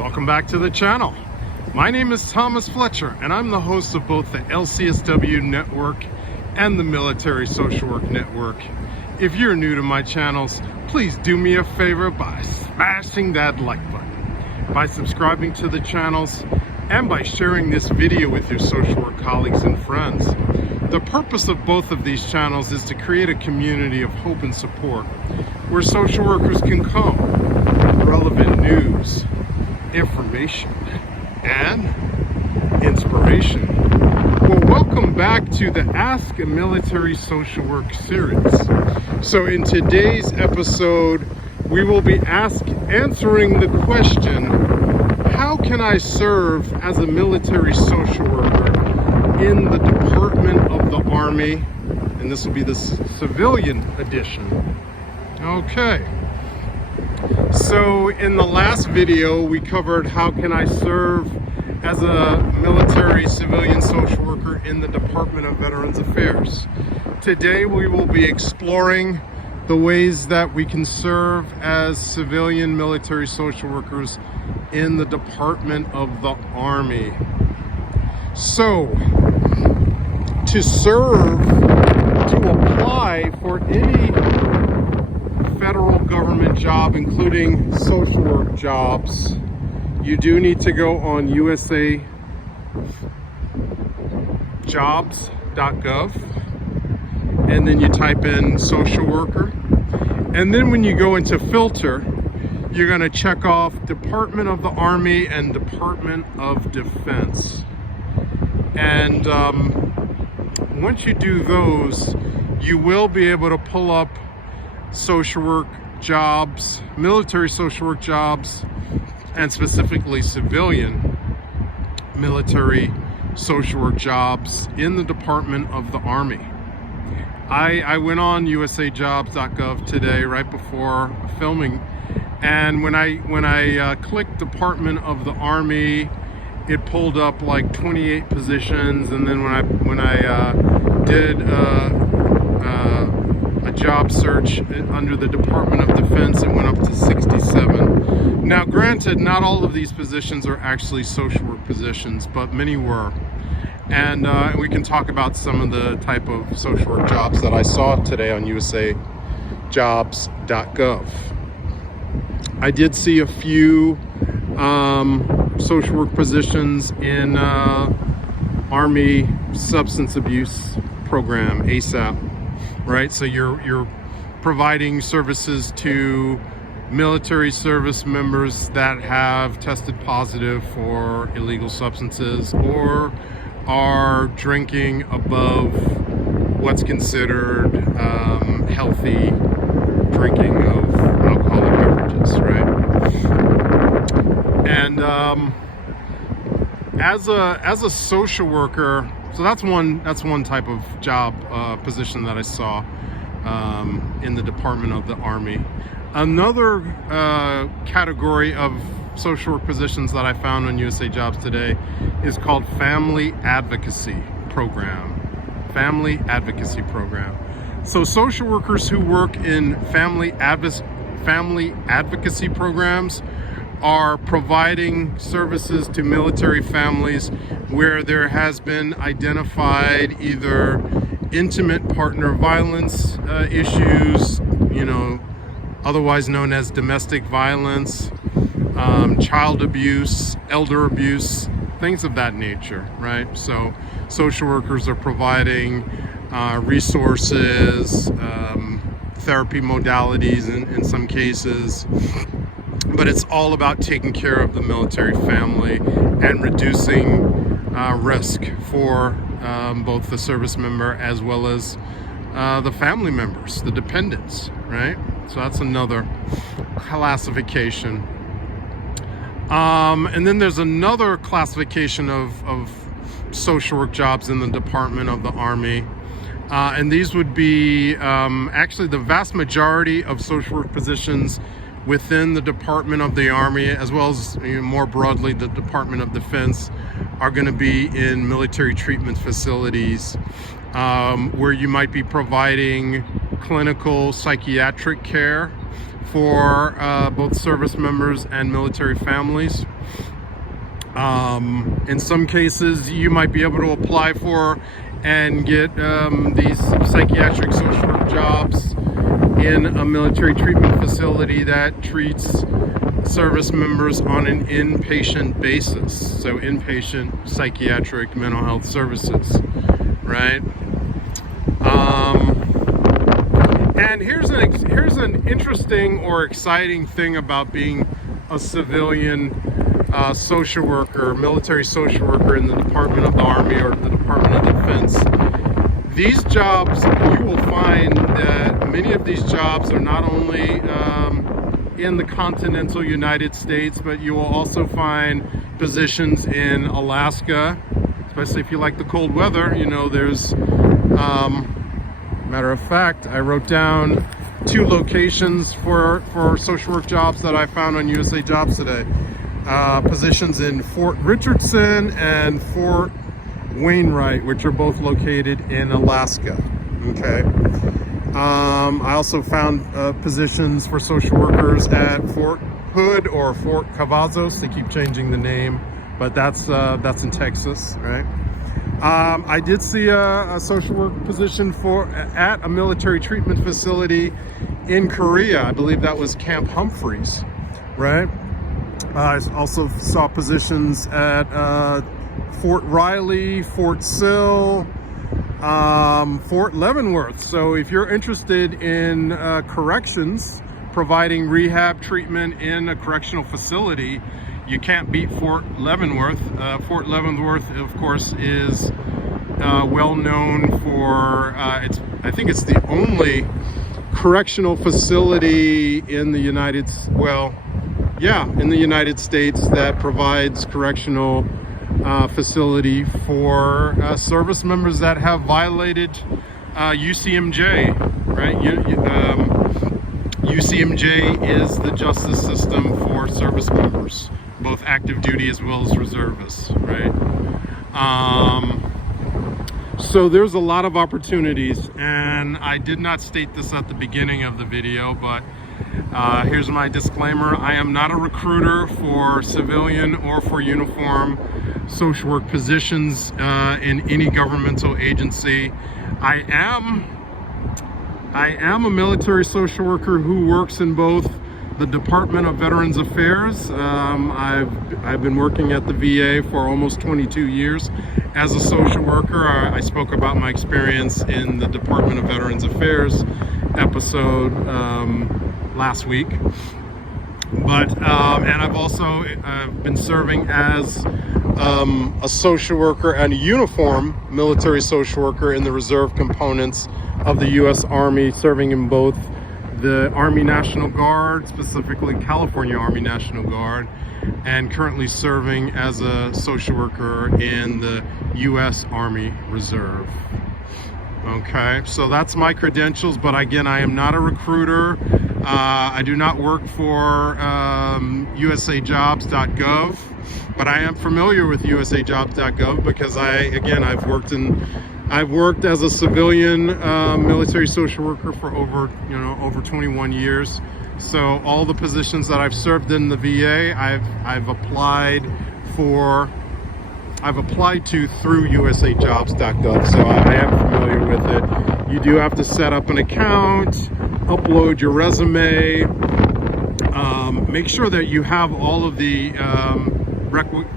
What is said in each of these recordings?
Welcome back to the channel. My name is Thomas Fletcher, and I'm the host of both the LCSW Network and the Military Social Work Network. If you're new to my channels, please do me a favor by smashing that like button, by subscribing to the channels, and by sharing this video with your social work colleagues and friends. The purpose of both of these channels is to create a community of hope and support where social workers can come, relevant news, information, and inspiration. Well, welcome back to the Ask a Military Social Work series. So in today's episode, we will be answering the question, how can I serve as a military social worker in the Department of the Army? And this will be the civilian edition. Okay. So in the last video, we covered how can I serve as a military civilian social worker in the Department of Veterans Affairs. Today we will be exploring the ways that we can serve as civilian military social workers in the Department of the Army. So to serve, to apply for any federal government job, including social work jobs, you do need to go on USAJOBS.gov, and then you type in social worker, and then when you go into filter, you're going to check off Department of the Army and Department of Defense. And once you do those, you will be able to pull up social work jobs, military social work jobs, and specifically civilian military social work jobs in the Department of the Army. I went on USAJOBS.gov today right before filming, and when I clicked Department of the Army, it pulled up like 28 positions, and then when I did a job search under the Department of Defense, it went up to 67. Now granted, not all of these positions are actually social work positions, but many were. And we can talk about some of the type of social work jobs that I saw today on USAJOBS.gov. I did see a few social work positions in Army Substance Abuse Program, ASAP, right? So you're providing services to military service members that have tested positive for illegal substances or are drinking above what's considered healthy drinking of alcoholic beverages, right? And as a social worker, so that's one type of job position that I saw in the Department of the Army. Another category of social work positions that I found on USA Jobs today is called Family Advocacy Program. Family Advocacy Program. So social workers who work in family advocacy programs are providing services to military families where there has been identified either intimate partner violence issues, otherwise known as domestic violence, child abuse, elder abuse, things of that nature, right? So social workers are providing resources, therapy modalities in some cases, but it's all about taking care of the military family and reducing risk for both the service member as well as the family members, the dependents, right? So that's another classification. And then there's another classification of social work jobs in the Department of the Army. And these would be actually the vast majority of social work positions within the Department of the Army, as well as more broadly the Department of Defense, are going to be in military treatment facilities where you might be providing clinical psychiatric care for both service members and military families. In some cases, you might be able to apply for and get these psychiatric social work jobs in a military treatment facility that treats service members on an inpatient basis. So inpatient psychiatric mental health services, right? And here's an interesting or exciting thing about being a civilian social worker, military social worker in the Department of the Army or the Department of Defense. These jobs, you will find that many of these jobs are not only in the continental United States, but you will also find positions in Alaska, especially if you like the cold weather. You know, there's, matter of fact, I wrote down 2 locations for social work jobs that I found on USAJOBS today. Positions in Fort Richardson and Fort Wainwright, which are both located in Alaska. Okay. I also found positions for social workers at Fort Hood or Fort Cavazos. They keep changing the name, but that's in Texas, right? I did see a social work position at a military treatment facility in Korea. I believe that was Camp Humphreys, right? I also saw positions at Fort Riley, Fort Sill, Fort Leavenworth. So if you're interested in corrections, providing rehab treatment in a correctional facility, you can't beat Fort Leavenworth. Fort Leavenworth, of course, is well known for, I think it's the only correctional facility in the United States that provides correctional facility for service members that have violated UCMJ, right? UCMJ is the justice system for service members, both active duty as well as reservists, right? So there's a lot of opportunities, and I did not state this at the beginning of the video, but here's my disclaimer. I am not a recruiter for civilian or for uniform social work positions in any governmental agency. I am a military social worker who works in both the Department of Veterans Affairs. I've been working at the VA for almost 22 years as a social worker. I spoke about my experience in the Department of Veterans Affairs episode last week. But and I've also been serving as a social worker and a uniform military social worker in the reserve components of the U.S. Army, serving in both the Army National Guard, specifically California Army National Guard, and currently serving as a social worker in the U.S. Army Reserve. Okay, so that's my credentials, but again, I am not a recruiter. I do not work for USAJOBS.gov, but I am familiar with USAJOBS.gov because I've worked as a civilian military social worker for over 21 years. So all the positions that I've served in the VA, I've applied to through USAJOBS.gov, so I am familiar with it. You do have to set up an account, upload your resume, make sure that you have all of the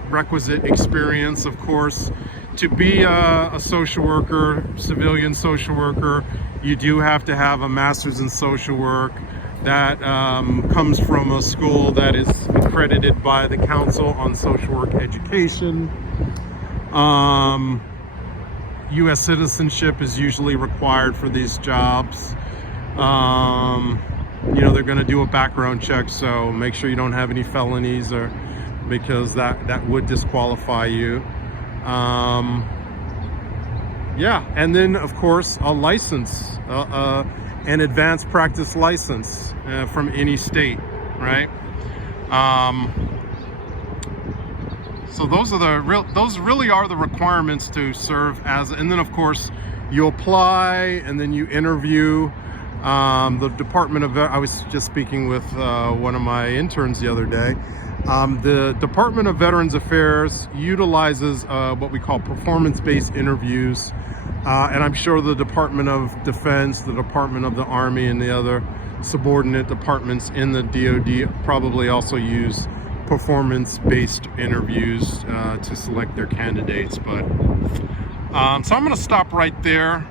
requisite experience, of course. To be a social worker, civilian social worker, you do have to have a master's in social work that comes from a school that is accredited by the Council on Social Work Education. U.S. citizenship is usually required for these jobs. They're going to do a background check, so make sure you don't have any felonies, or because that would disqualify you. And then of course a license, an advanced practice license from any state, right? So those really are the requirements to serve as, and then of course you apply and then you interview. The Department of, I was just speaking with one of my interns the other day. The Department of Veterans Affairs utilizes what we call performance-based interviews. And I'm sure the Department of Defense, the Department of the Army, and the other subordinate departments in the DoD probably also use performance-based interviews to select their candidates. But so I'm going to stop right there.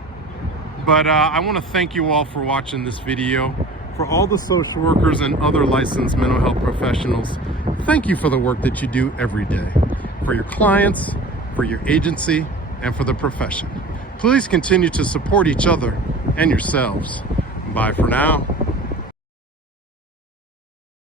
But I want to thank you all for watching this video. For all the social workers and other licensed mental health professionals, thank you for the work that you do every day. For your clients, for your agency, and for the profession. Please continue to support each other and yourselves. Bye for now.